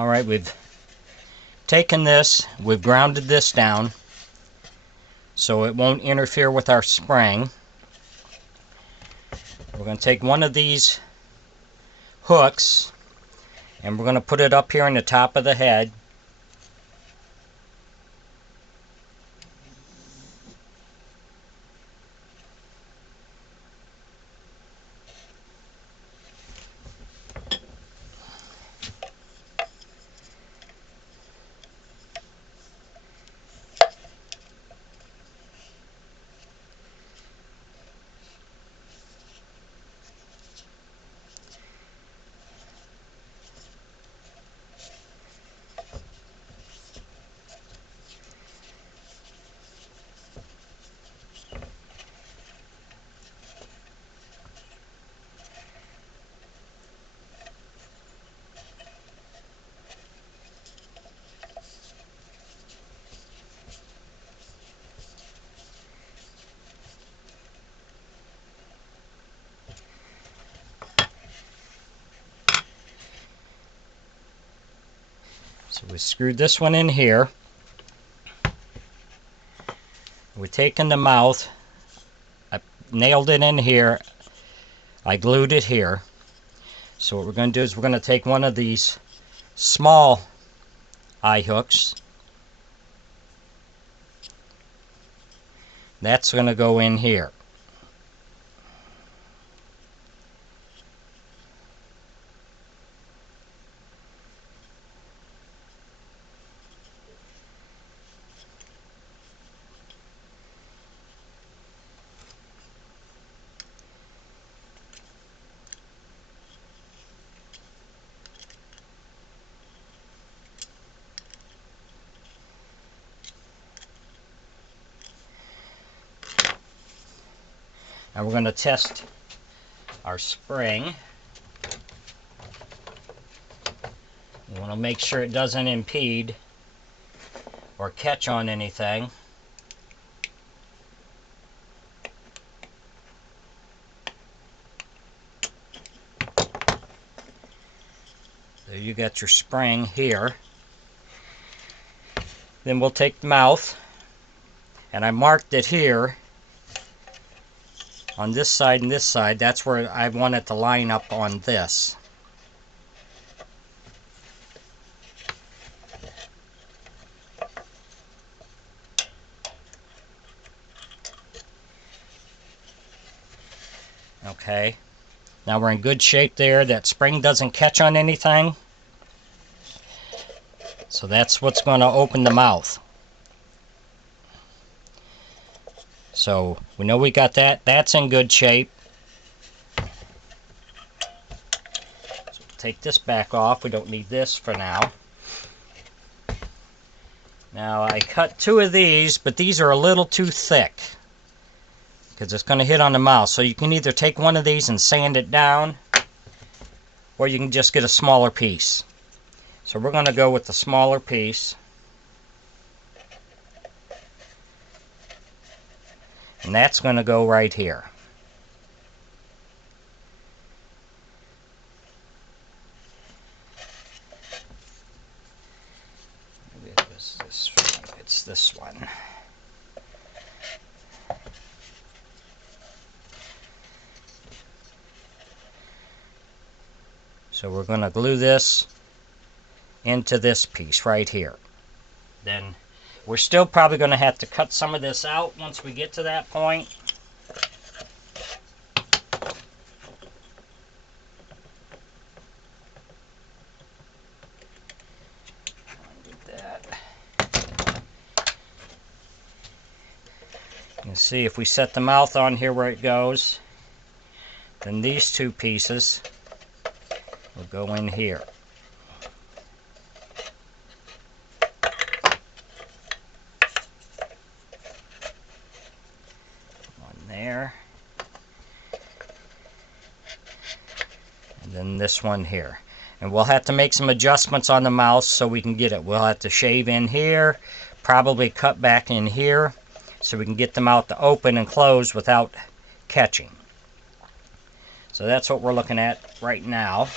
Alright, we've taken this, we've grounded this down so it won't interfere with our spring. We're going to take one of these hooks and we're going to put it up here on the top of the head. So we screwed this one in here. We're taking the mouth. I nailed it in here. I glued it here. So what we're going to do is we're going to take one of these small eye hooks. That's going to go in here. And we're going to test our spring. We want to make sure it doesn't impede or catch on anything. So you got your spring here. Then we'll take the mouth, and I marked it here on this side and this side. That's where I want it to line up on this. Okay, now we're in good shape there. That spring doesn't catch on anything. So that's what's going to open the mouth. So we know we got that. That's in good shape. So take this back off. We don't need this for now. Now I cut two of these, but these are a little too thick because it's going to hit on the mouth. So you can either take one of these and sand it down, or you can just get a smaller piece. So we're going to go with the smaller piece. And that's going to go right here. Maybe it was this one. It's this one. So we're going to glue this into this piece right here. Then we're still probably going to have to cut some of this out once we get to that point. You can see if we set the mouth on here where it goes, then these two pieces will go in here. One there. And then this one here. And we'll have to make some adjustments on the mouth so we can get it. We'll have to shave in here, probably cut back in here, so we can get the mouth to open and close without catching. So that's what we're looking at right now.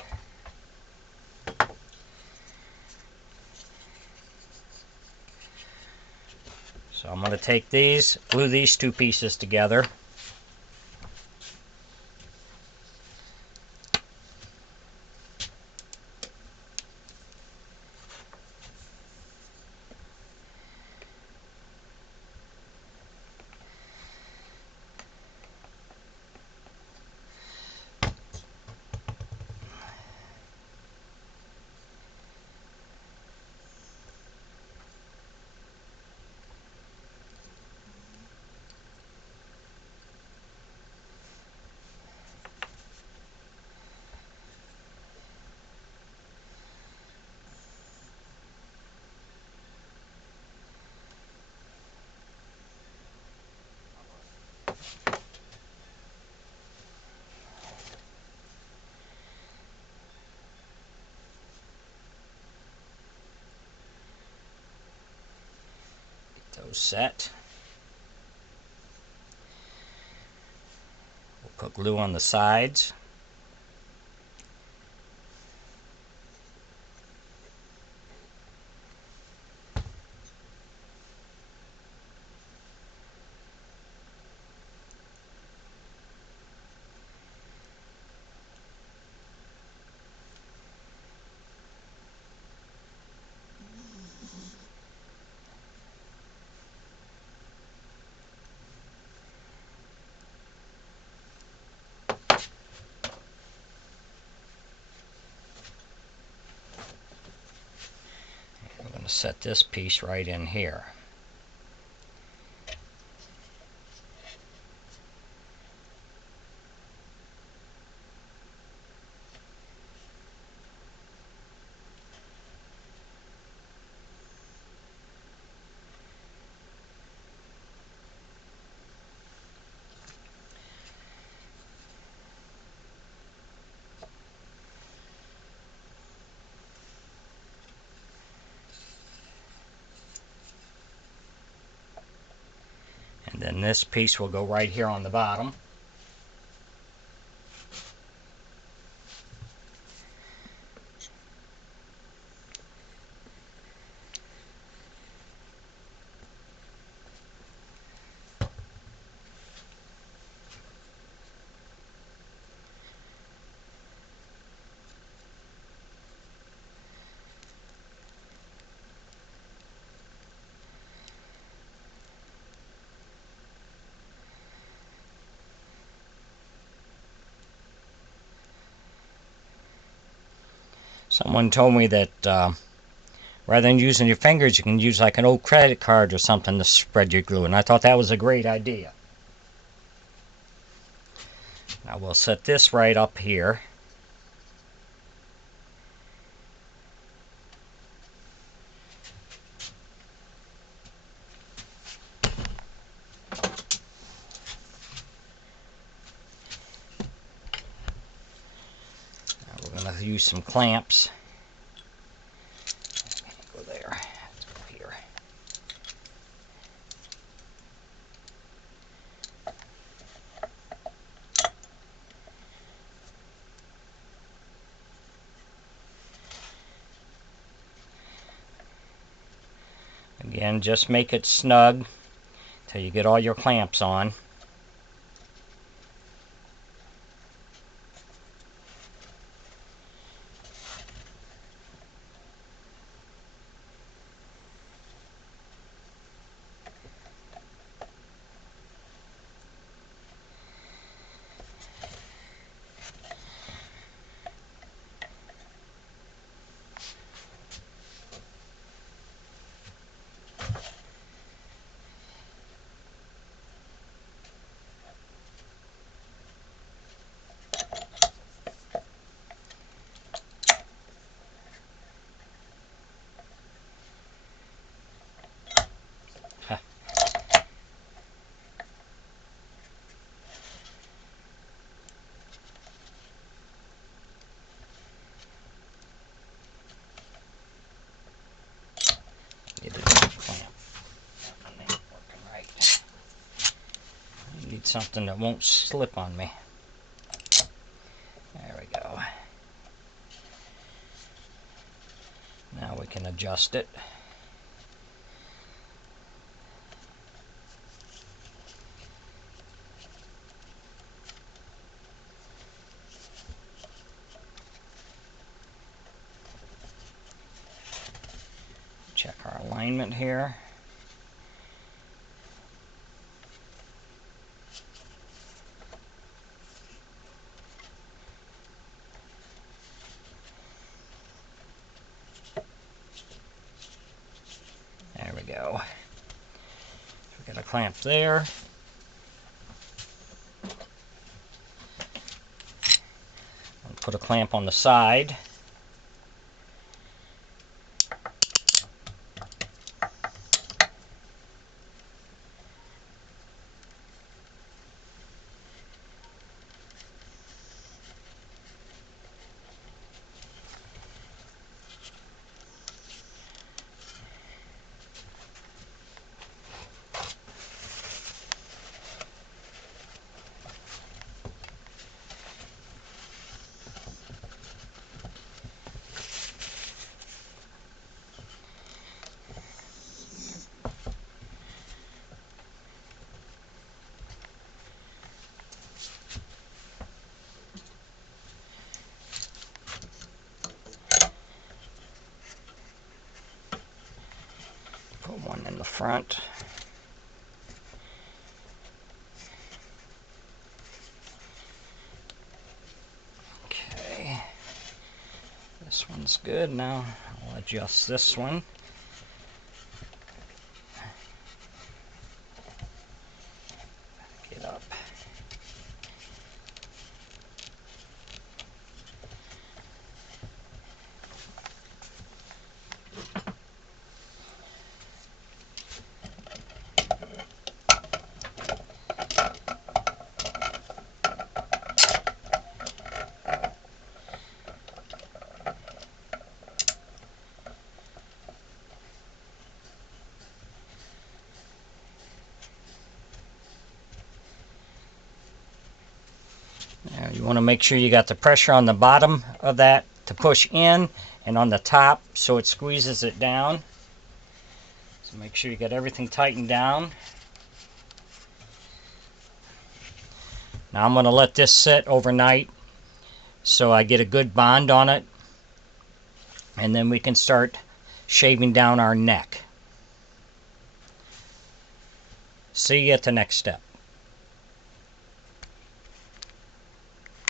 to take these, glue these two pieces together. Those set. We'll put glue on the sides. I'm going to set this piece right in here. And then this piece will go right here on the bottom. Someone told me that rather than using your fingers, you can use like an old credit card or something to spread your glue, and I thought that was a great idea. Now we'll set this right up here. Now we're going to use some clamps. Go there. Let's go here. Again, just make it snug till you get all your clamps on. Get it on the clamp. That one ain't working right. I need something that won't slip on me. There we go. Now we can adjust it. alignment here. There we go. We got a clamp there. I'll put a clamp on the side. Put one in the front. Okay. This one's good. Now I'll adjust this one. Get up. Now you want to make sure you got the pressure on the bottom of that to push in, and on the top so it squeezes it down. So make sure you got everything tightened down. Now I'm going to let this sit overnight so I get a good bond on it, and then we can start shaving down our neck. See you at the next step.